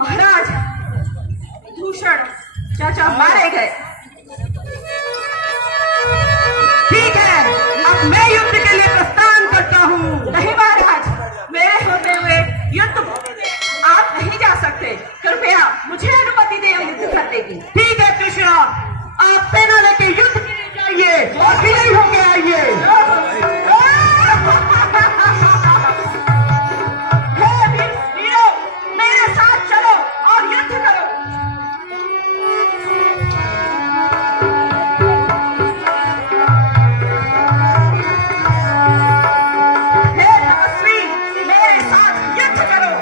महाराज भूषण चाचा मारे गए। ठीक है, अब मैं युद्ध के लिए प्रस्थान करता हूँ। नहीं महाराज, मेरे होते हुए युद्ध आप नहीं जा सकते। कृपया मुझे अनुमति दे युद्ध करने की। ठीक है कृष्णा, आप सेना लेके युद्ध के लिए जाइए और विजयी होके आइए। हे वीरों, मेरे साथ चलो और युद्ध करो। हे तपस्वी, मेरे साथ युद्ध करो।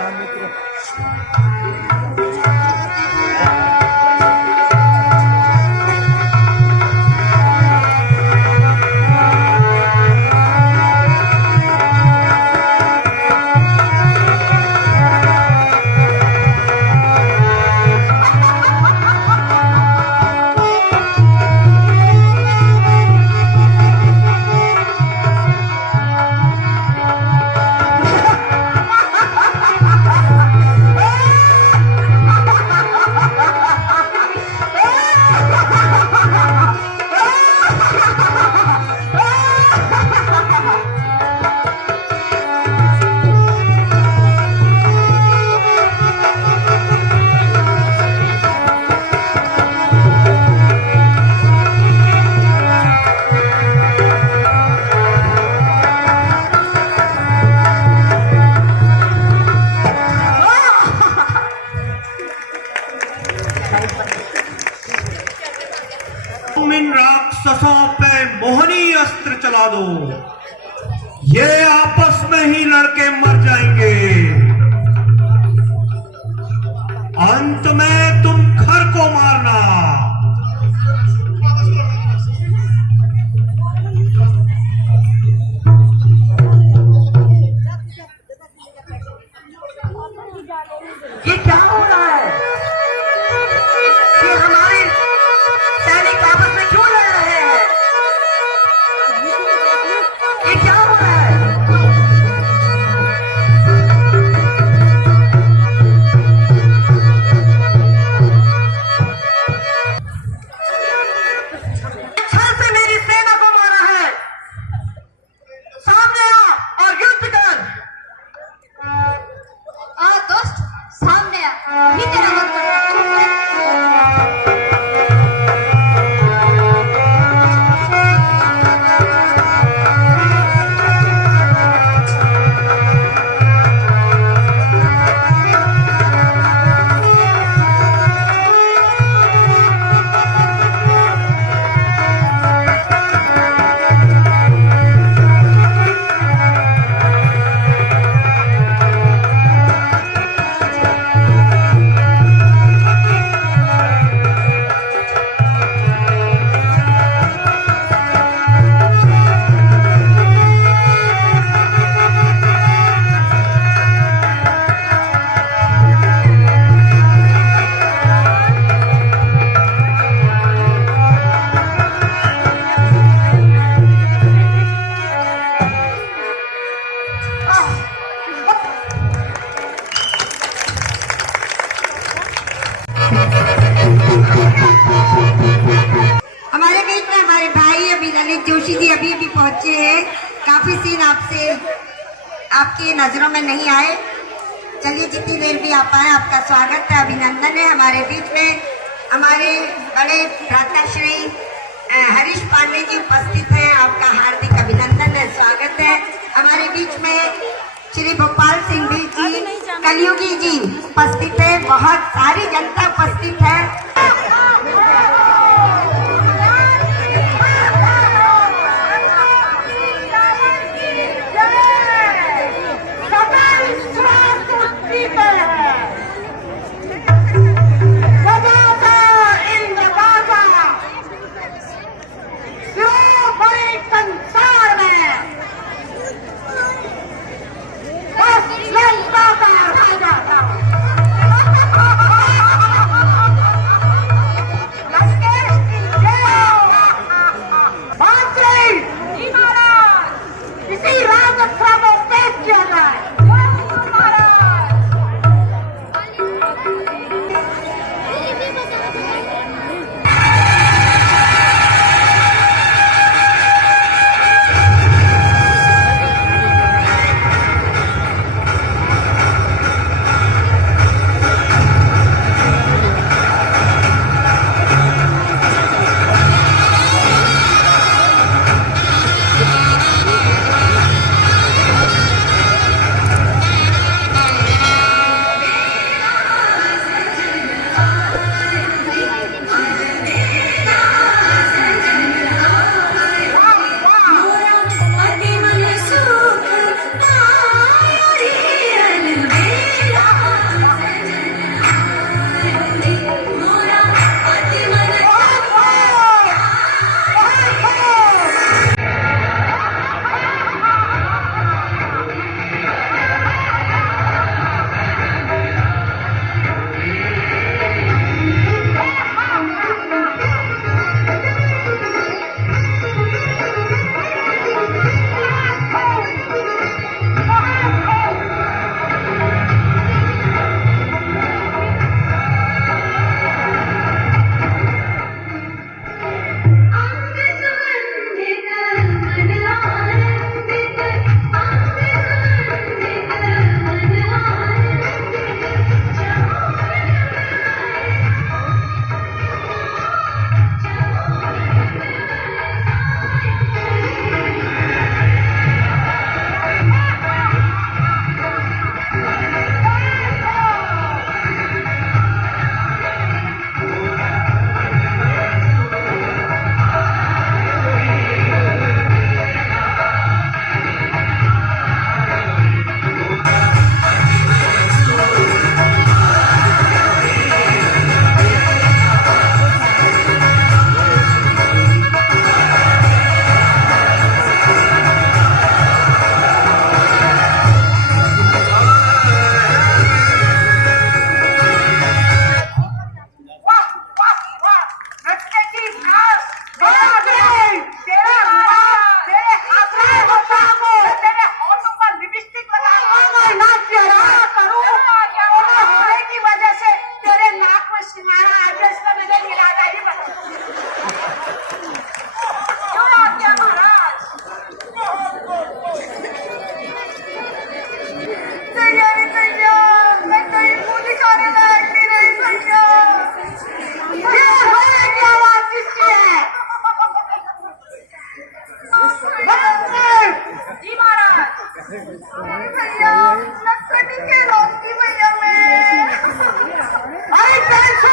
तुम इन राक्षसों पे मोहनी अस्त्र चला दो, ये आपस में ही लड़के मर जाएंगे। अंत में तुम खर को मारना। ये क्या हो रहा है? ये हमारे सैनिक आपस में क्यों लड़ रहे हैं? ये क्या हो रहा है? छल से मेरी सेना को मारा है। सामने आ और युद्ध कर। दोस्त सामने आ, भी तेरा वक्त हमारे बीच में हमारे भाई अभी ललित जोशी जी अभी पहुंचे हैं। काफी सीन आपसे आपकी नजरों में नहीं आए। चलिए, जितनी देर भी आप आए, आपका स्वागत है, अभिनंदन है। हमारे बीच में हमारे बड़े भ्राता श्री हरीश पांडे जी उपस्थित हैं। आपका हार्दिक अभिनंदन है, स्वागत है। हमारे बीच में श्री भोपाल सिंह जी, कलयुगी जी उपस्थित है। बहुत सारी जनता उपस्थित है। एड्रेस तो मुझे मिला था ही बता। क्यों आ गया महाराज? सैया रे सैया, मैं कहीं पुलिस आने लायक भी नहीं सैया। क्या है, क्या बात किसकी है? जी महाराज। भैया लक्ष्मी के रोटी भैया में। अरे कैसे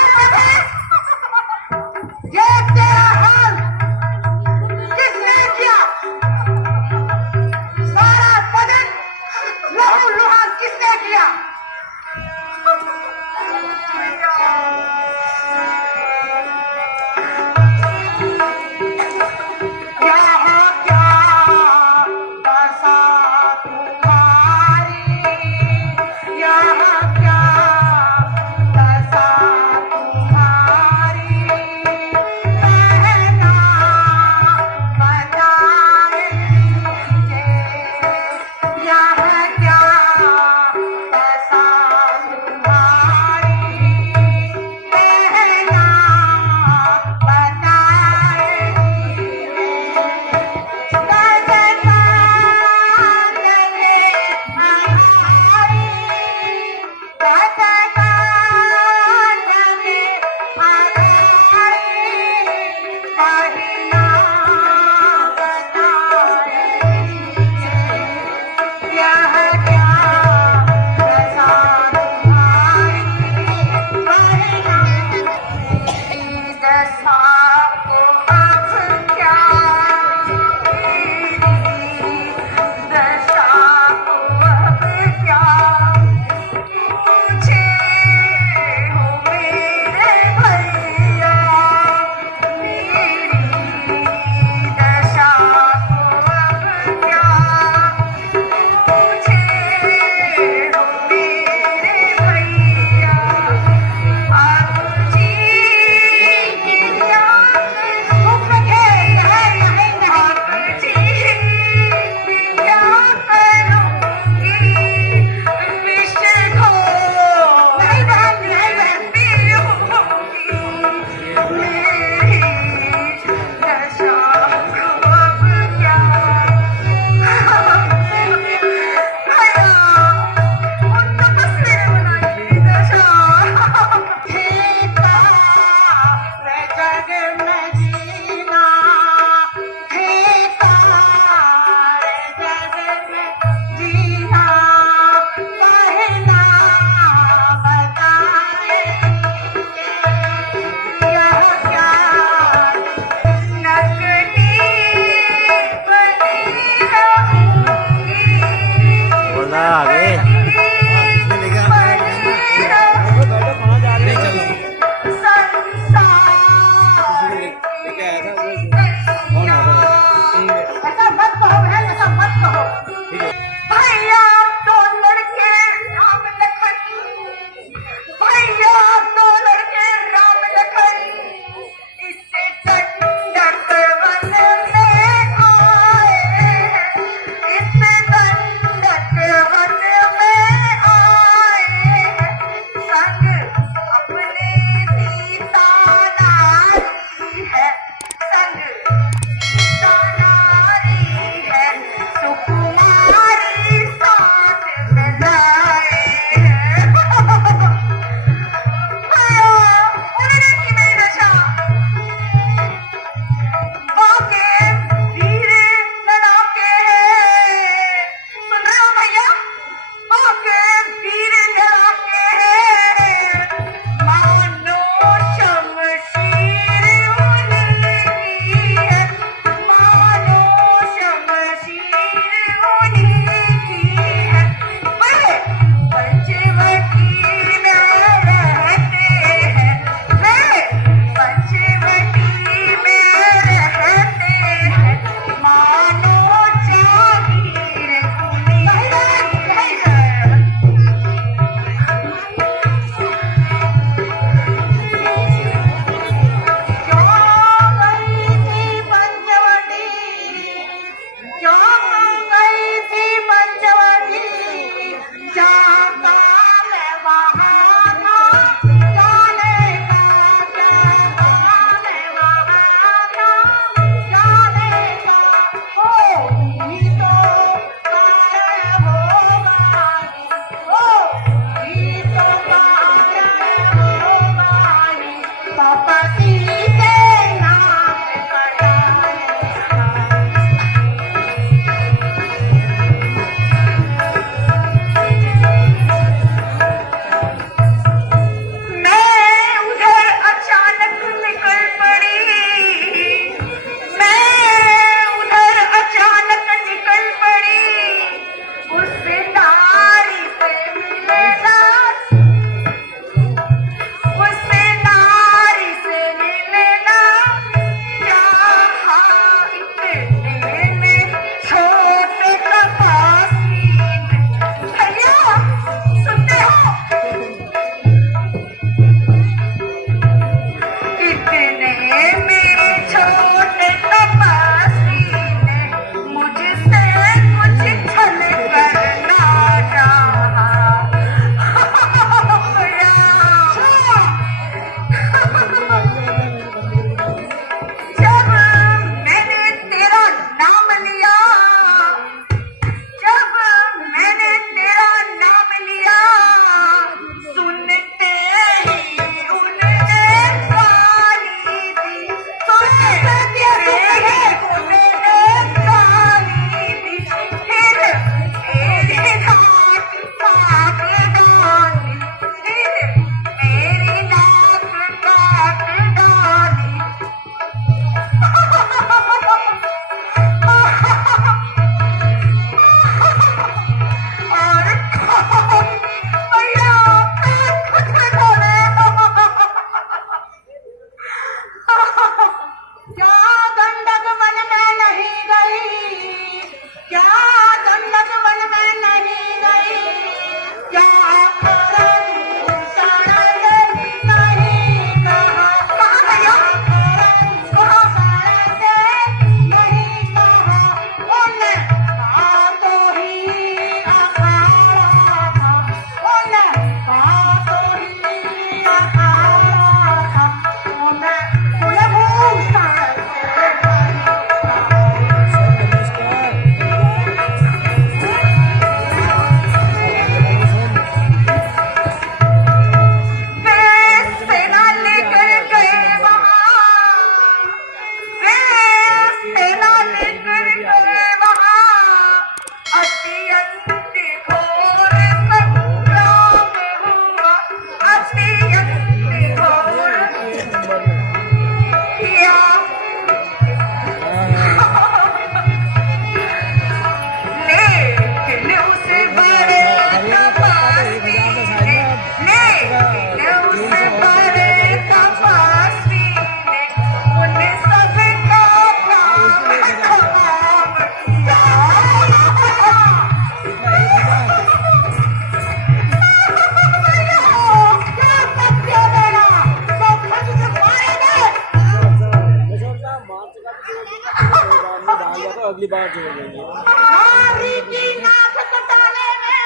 अगली बार जो होगी नारी की नाक कटाने में,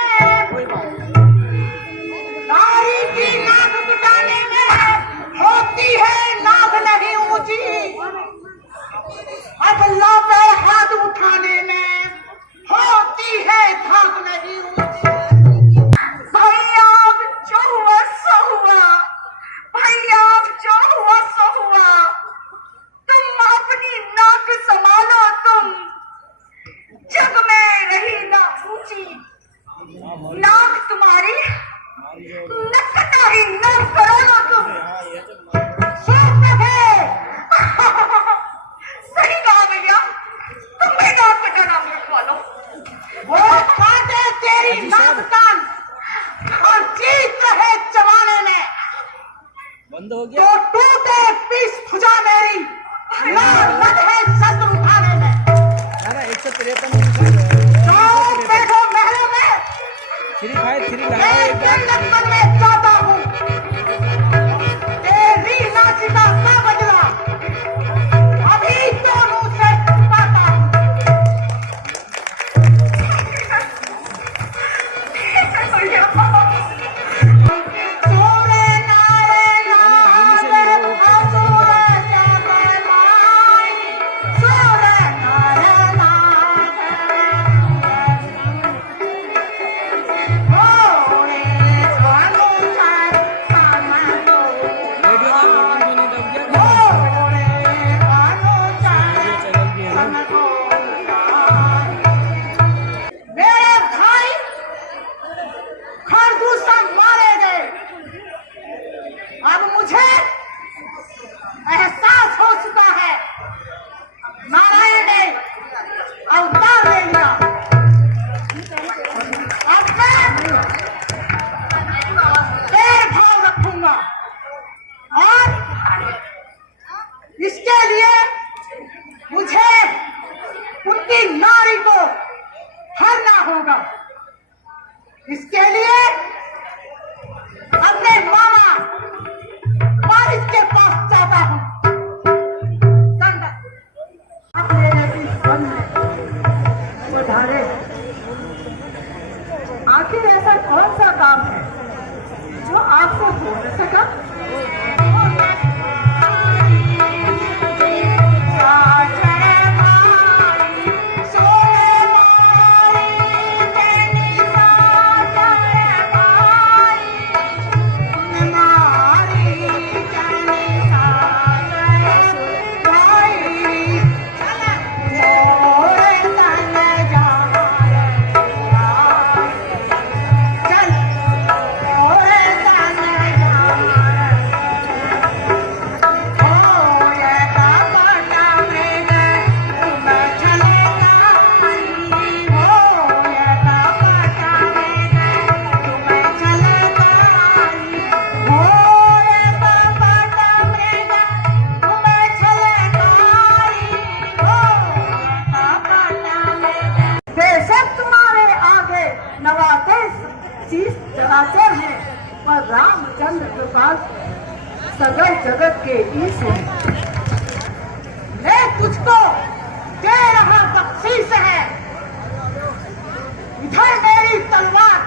नारी की नाक कटाने में होती है नाक नहीं ऊंची, अब लापे हाथ उठाने में होती है धाक नहीं ऊंची। भैया अब जो हुआ सो हुआ, भैया अब जो हुआ सो हुआ, तुम अपनी नाक संभालो, तुम जग में रही ना ऊंची, नाक तुम्हारी नकटा ही न करो ना तुम। सोचते थे सही कहा भैया, तुम्हें नाक कटाना रखवा लो, वो काटे तेरी नाक कान और जीत रहे जमाने में, बंद हो गया तो टूटे पीस भुजा मेरी लद है शस्त्र उठाने में। 153 जाओ बैठो महलों में, थ्री लगाओ मैं एक बार। लंदन में जाता हूँ, तेरी नाची का क्या बदला अभी दोनों से पाता हूँ। सोरे नारे नारे हंसुरे जगमाई, सोरे नारे नारे होरे स्वामी छाय सामनो, रेडियो का बटन तो नहीं दब गया होरे स्वामी छाय चैनल भी है ना। सामनो। मेरे भाई खरगोश मारे गए, अब मुझे एहसास हो चुका है, नारायण ने अवतार ले लिया। अब मैं देर भाव रखूंगा और इसके लिए मुझे उनकी नारी को हरना होगा। इसके लिए अपने मामा वारिस के पास जाता हूँ। अपने इस वन में पधारे, आखिर ऐसा कौन सा काम है जो आपसे हो न सका? चराचर है पर रामचंद्र कृपाल सगल जगत के ईश है। मैं तुझको दे रहा बख्शीश है, इधर मेरी तलवार,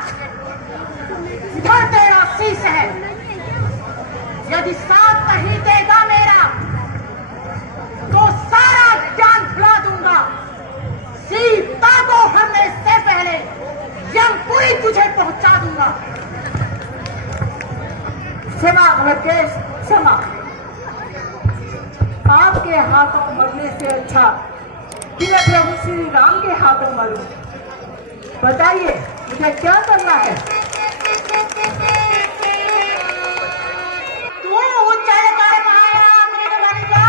इधर तेरा शीश है। यदि साथ नहीं देगा मेरा तो सारा ज्ञान भुला दूंगा। सीता को हरने से पहले यमपुरी तुझे पहुंचा दूंगा। क्षमा अवधेश क्षमा, आपके हाथों मरने से अच्छा कि मैं प्रभु श्री राम के हाथों मरूं। बताइए मुझे क्या करना है? तू चल कर माया मृग बन जा,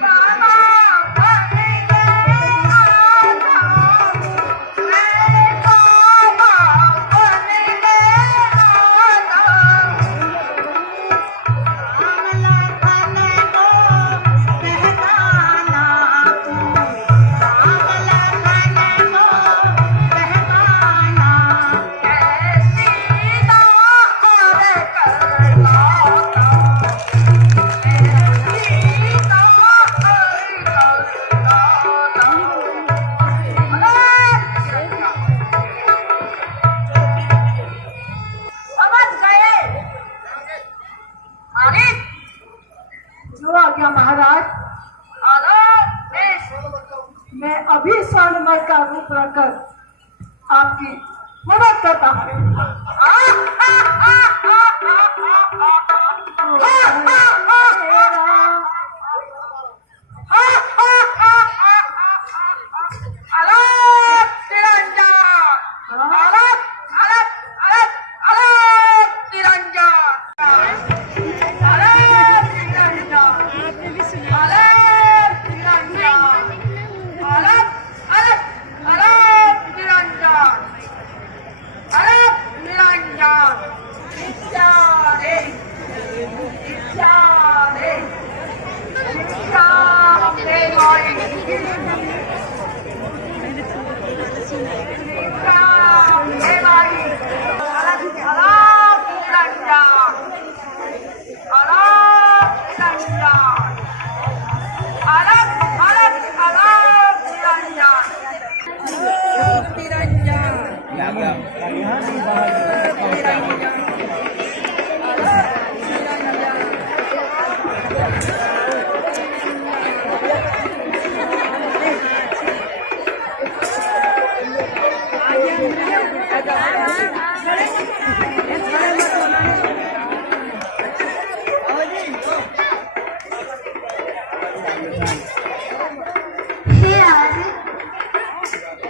बाबा बन गया मेरे बाबा बन गया। राम लखन को पहचाना तू, राम लखन को पहचाना। आज्ञा महाराज। मैं अभी स्वर्णमय का रूप रखकर आपकी मदद करता हूँ।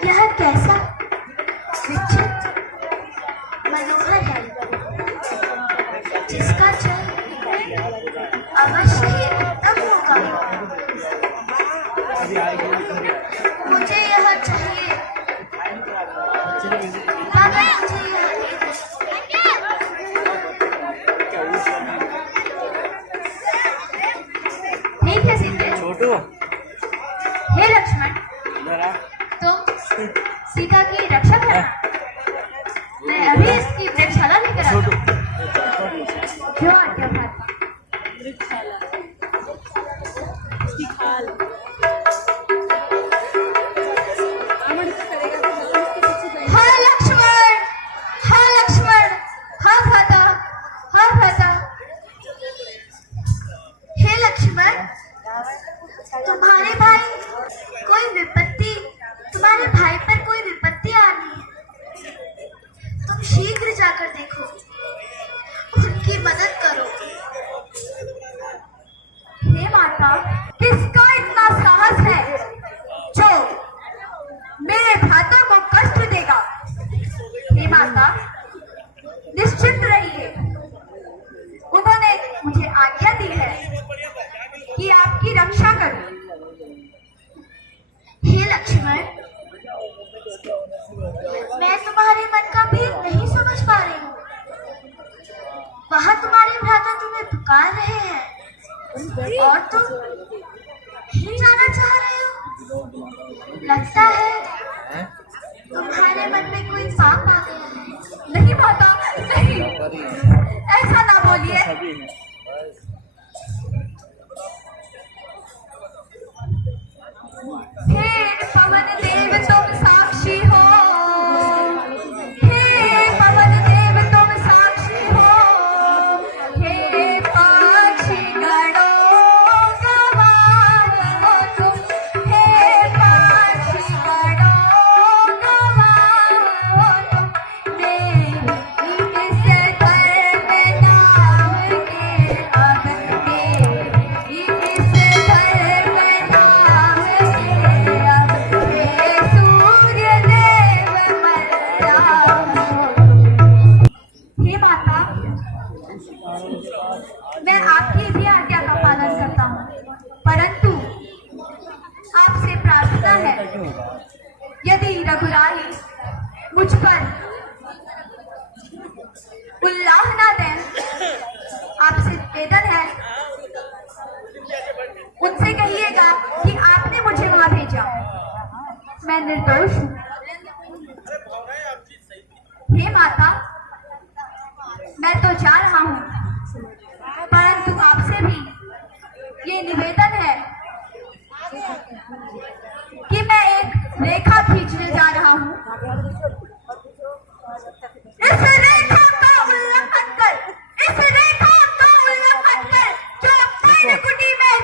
यह कैसा विचित्र मनोहर है, जिसका जल अवश्य ही उत्तम होगा। मुझे यह चाहिए, बाबा मुझे यह ठीक है सीते। छोटू हे लक्ष्मण, तुम सीता की रक्षा करना, मैं अभी इसकी वृक्षशाला लेकर आता हूँ। जो आज्ञा माता। हाँ लक्ष्मण, हाँ लक्ष्मण, हाँ भ्राता, हाँ भ्राता। हे लक्ष्मण, तुम्हारे भाई कोई विपत्ति, तुम्हारे भाई पर कोई विपत्ति आ रही है। तुम शीघ्र जाकर देखो, उनकी मदद करो। हे माता, किसका इतना साहस है जो मेरे भ्राता को कष्ट देगा? हे माता, निश्चिंत रहिए, उन्होंने मुझे आज्ञा दी है कि आपकी रक्षा करूं। हे लक्ष्मण, मैं तुम्हारे मन का भेद नहीं समझ पा रही हूँ। वहाँ तुम्हारे भ्राता तुम्हें पुकार रहे हैं और तुम नहीं जाना चाह रहे हो। लगता है तुम्हारे मन में कोई पाप आ गया है। नहीं माता, नहीं, ऐसा ना बोलिए। हे पवन देव तुम साक्षी हो, हे पवन देव तुम साक्षी हो, हे पक्षी गणों गवाह हो तुम, हे पक्षी गणों गवाह हो तुम। मेरी इस धर्म नाम के अब मेरी इस धर्म नाम के अब हे सूर्य देव मर्यादा हो। हे माता, मैं आपकी भी आज्ञा का पालन करता हूँ, परंतु आपसे प्रार्थना है, यदि रघुराई मुझ पर उल्लाह ना दें, आपसे निवेदन है, उनसे कहिएगा कि आपने मुझे वहां भेजा, मैं निर्दोष हूँ। हे माता, मैं तो जा रहा हूँ, परंतु आपसे भी ये निवेदन है कि मैं एक रेखा खींचने जा रहा हूँ। इस रेखा का उल्लंघन कर, इस रेखा का उल्लंघन कर, जो अपनी कुटी में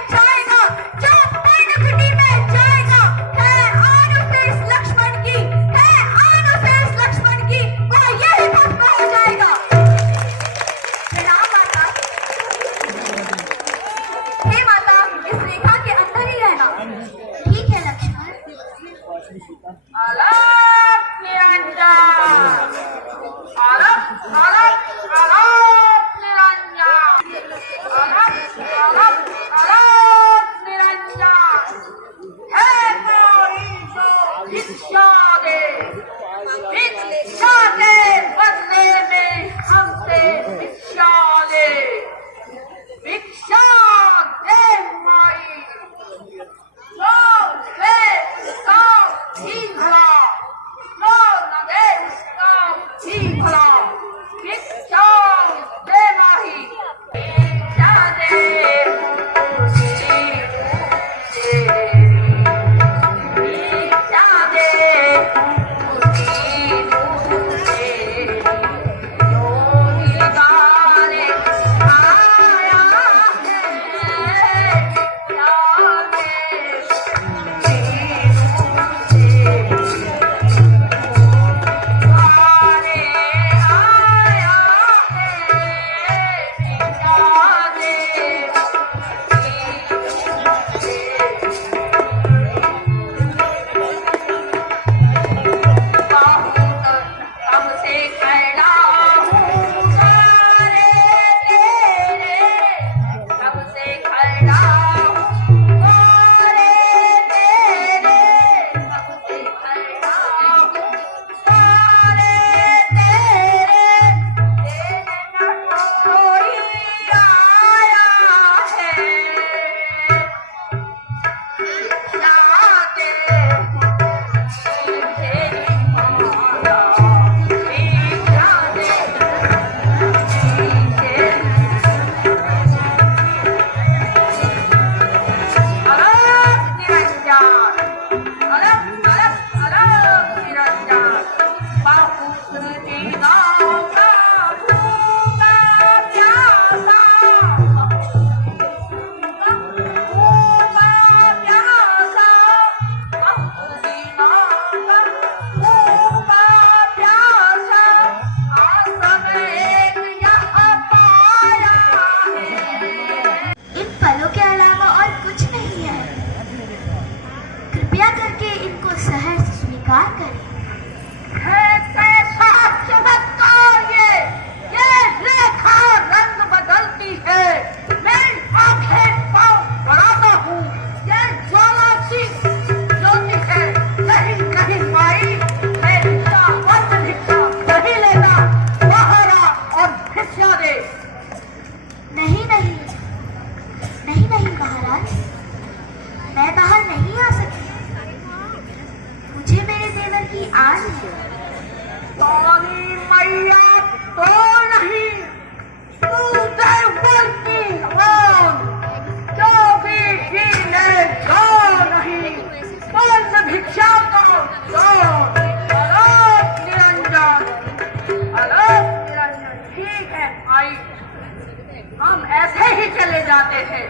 हम ऐसे ही चले जाते थे।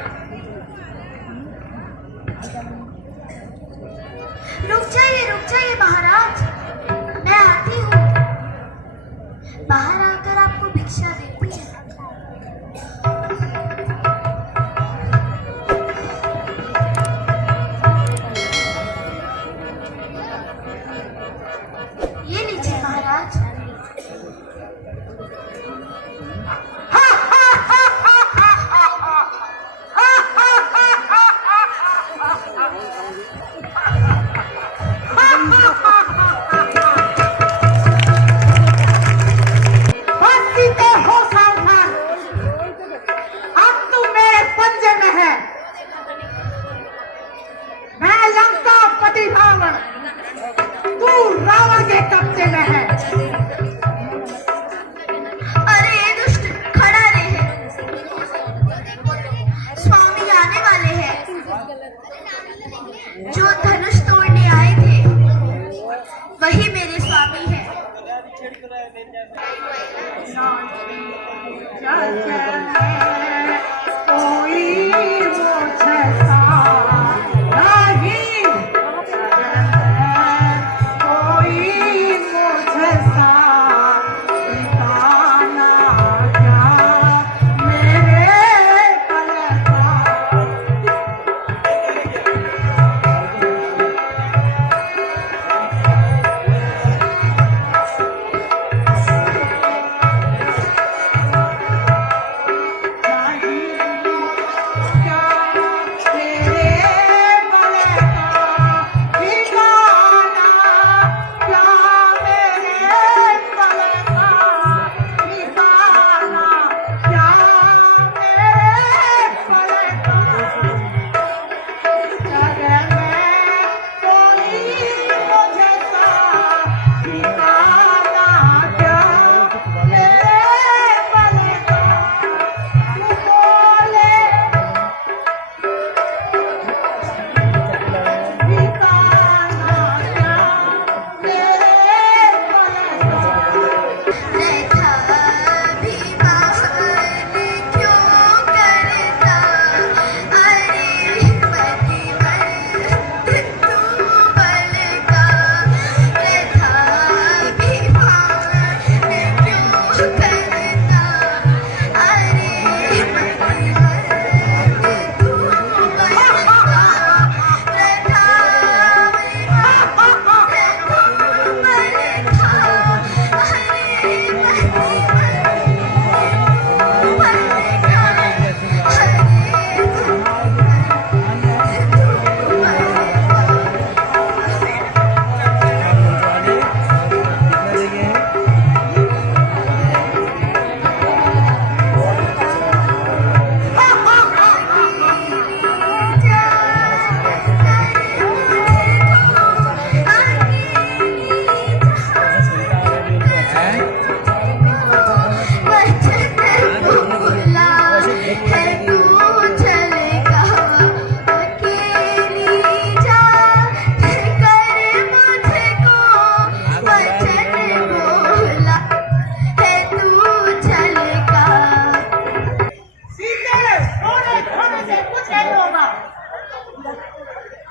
रुक जाइए महाराज, मैं आती हूँ। बाहर आकर आपको भिक्षा देती है। ये लीजिए महाराज। बस सीते हो सावधान, अब तू मेरे पंजे में है। मैं लंका पति रावण, तू रावण के कब्जे में है। अरे ये दुष्ट खड़ा रहे, स्वामी आने वाले हैं। जो धनुष तोड़ने आए थे वही मेरे स्वामी हैं। कोई मुझसा नहीं, कोई मुझसा ठिकाना क्या मेरे पल का।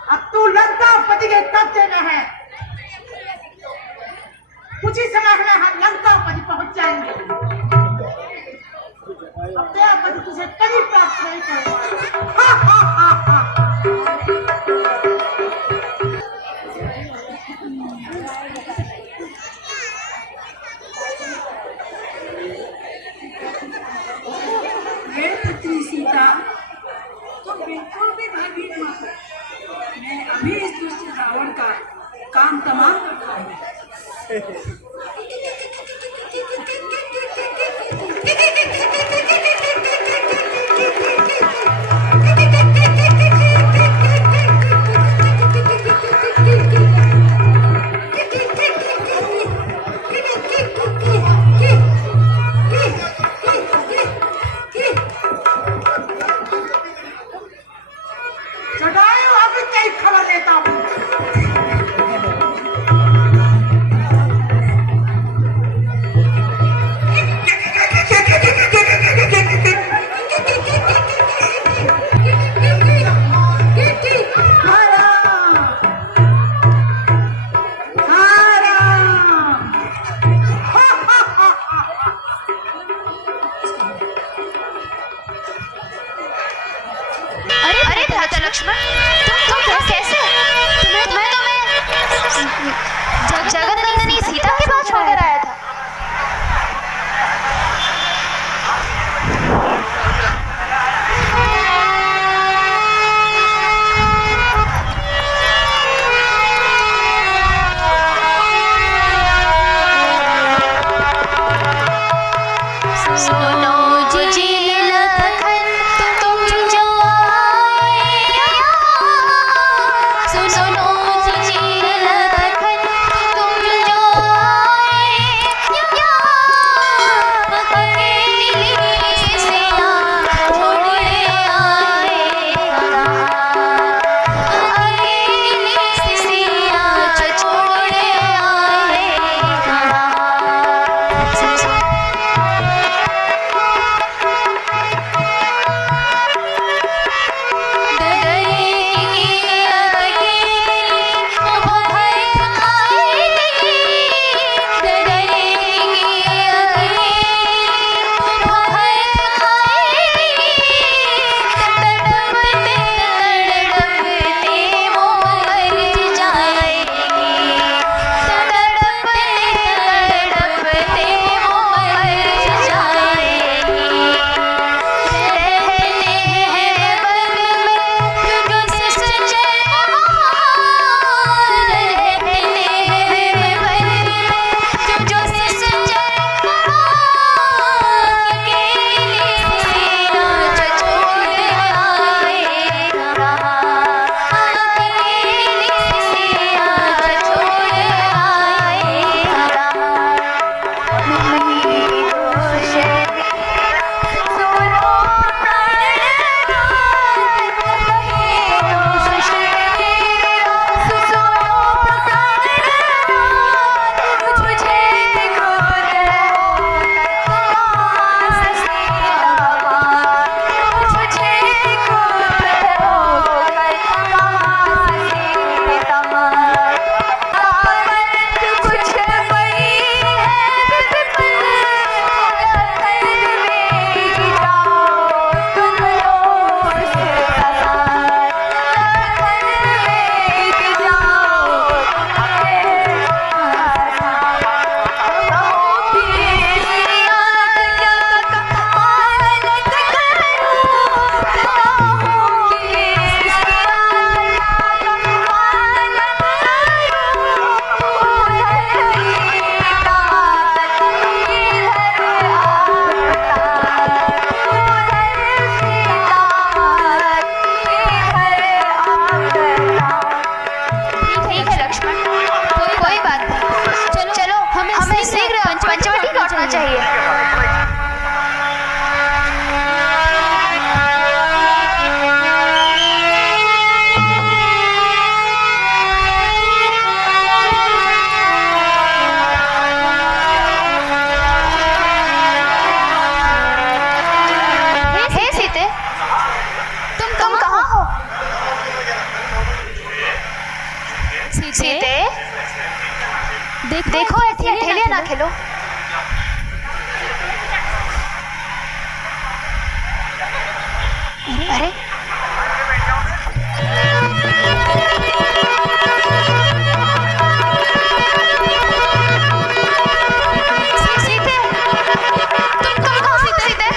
अब तू लंका पति के कब्जे में है। कुछ ही समय में हम लंका पति पहुंच जाएंगे। अब तेरा पति तुझे कभी प्राप्त नहीं करेगा। मेरे पुत्री सीता, तुम बिल्कुल भी भयभीत मत हो। मैं अभी इस दुष्ट रावण का काम तमाम करता हूँ। जटायु अभी तेरी खबर लेता हूँ। अच्छा लक्ष्मण, तुम कैसे? तुम्हें जगन्नंदनी सीता के पास छोड़कर आया था। सुनो जी लखन तुम जो आए, सुनो जी लखन तुम जो आए, अकेली सिया छोड़ आए, अकेली सिया छोड़ आए। सीते, देखो ऐसी अठेलियां ना खेलो। अरे सीते, तुम कहाँ हो सीते?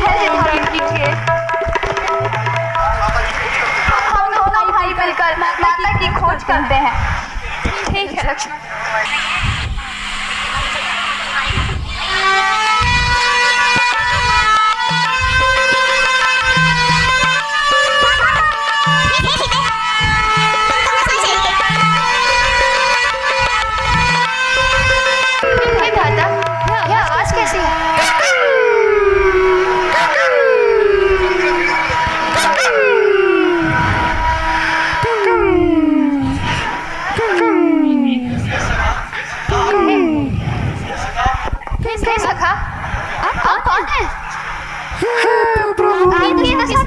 धैर्य धारण कीजिए। हम दोनों भाई मिलकर माता की खोज करते हैं। ठीक है लक्ष्मण।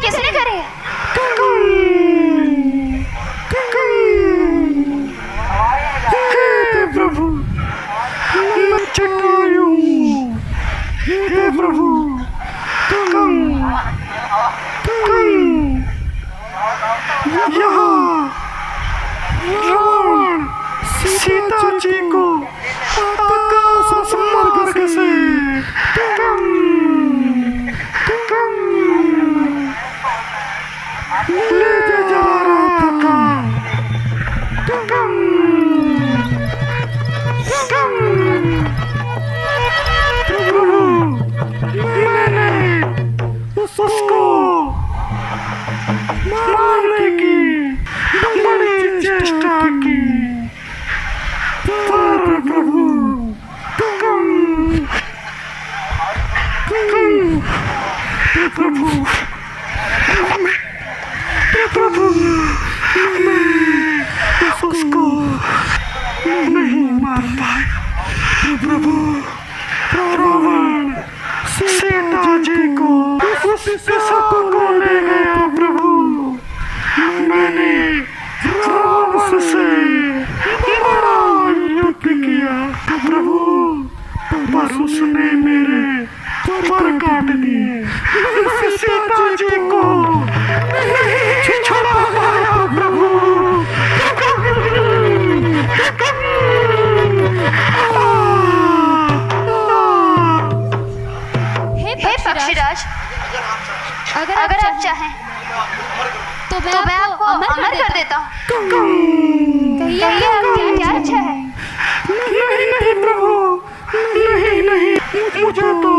किसने करे? प्रभु मैं चटायू, हे प्रभु यहाँ रावण सीता जी को आकाश मार्ग से लेके जा रहा था। मैंने उसको मारने की बड़ी चेष्टा की, पर प्रभु प्रभु मैं उसको नहीं मार पाया। प्रभु रावण सीता जी को सबको ले गया। प्रभु मैंने रावण से बड़ा युद्ध किया प्रभु, पर उसने मेरे पर काट दिए। सीता जी को नहीं छुड़ा पाया प्रभु। हे पक्षीराज, अगर आप चाहें तो मैं आपको अमर कर देता हूँ। कहिए आपकी क्या इच्छा है? नहीं प्रभु, नहीं मुझे तो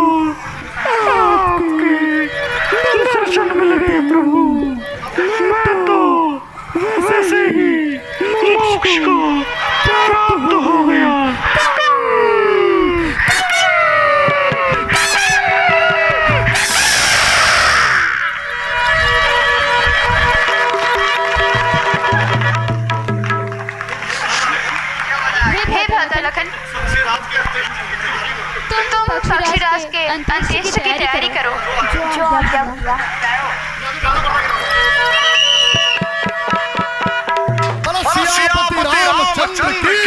आपके दर्शन मिल गए प्रभु। मैं तो वैसे ही मोक्ष को प्राप्त हो गया। हे भ्राता लखन, तुम पक्षीराज के अंत्येष्टि की तैयारी करो। जो आज्ञा भैया। सियापति रामचंद्र की